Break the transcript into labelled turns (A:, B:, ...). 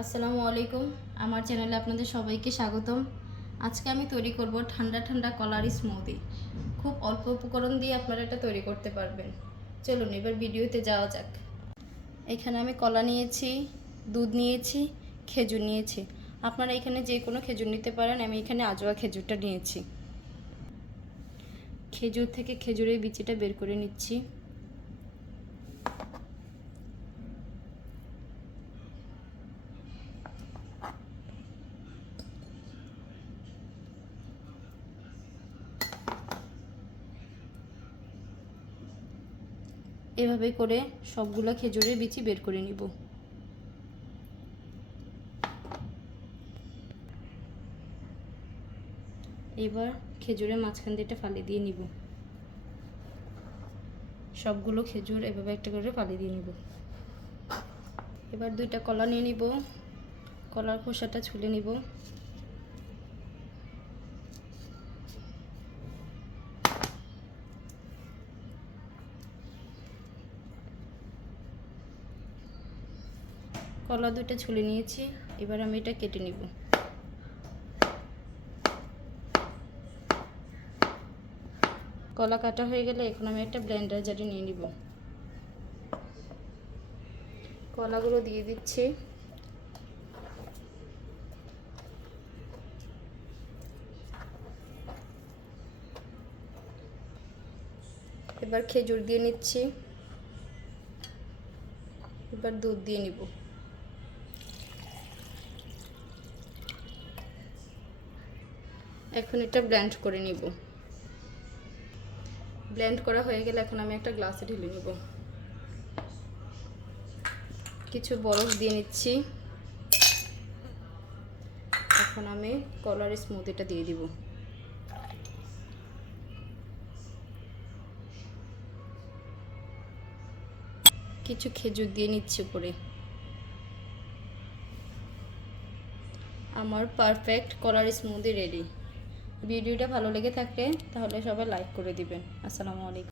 A: আসসালামু আলাইকুম। আমার চ্যানেলে আপনাদের সবাইকে স্বাগতম। আজকে আমি তৈরি করব ঠান্ডা ঠান্ডা কলার স্মুদি খুব অল্প উপকরণ দিয়ে আপনারা এটা তৈরি করতে পারবেন। চলুন, এবার ভিডিওতে যাওয়া যাক। এখানে আমি কলা নিয়েছি, দুধ নিয়েছি, খেজুর নিয়েছি। আপনারা এখানে যে কোনো খেজুর নিতে পারেন। আমি এখানে আজোয়া খেজুরটা নিয়েছি। খেজুর থেকে খেজুরের বিচিটা বের করে নিচ্ছি। এভাবে করে সবগুলো খেজুরের বিচি বের করে নিব। এবার খেজুরের মাঝখান দিয়ে ফালি দিয়ে নিব। সবগুলো খেজুর এভাবে একটা করে ফালি দিয়ে নিব। এবার দুইটা কলা নিয়ে নিব। কলার খোসাটা ছুলে নিব। কলা দুটো ছুলে নিয়েছি, এবার আমি এটা কেটে নিব। কলা কাটা হয়ে গেলে এখন আমি একটা ব্লেন্ডার জারে নিয়ে নিব। কলাগুলো দিয়ে দিচ্ছি। এবার খেজুর দিয়ে নিচ্ছি। এবার দুধ দিয়ে নিব। এখন এটা ব্লেন্ড করে নিব। ব্লেন্ড করা হয়ে গেলে এখন আমি একটা গ্লাসে ঢেলে নিব। কিছু বরফ দিয়ে নিচ্ছি। এখন আমি কলার স্মুদিটা দিয়ে দিব। কিছু খেজুর দিয়ে নিচ্ছি উপরে। আমার পারফেক্ট কলার স্মুদি রেডি ভিডিওটা ভালো লেগে থাকলে তাহলে সবাই লাইক করে দিবেন। আসসালামু আলাইকুম।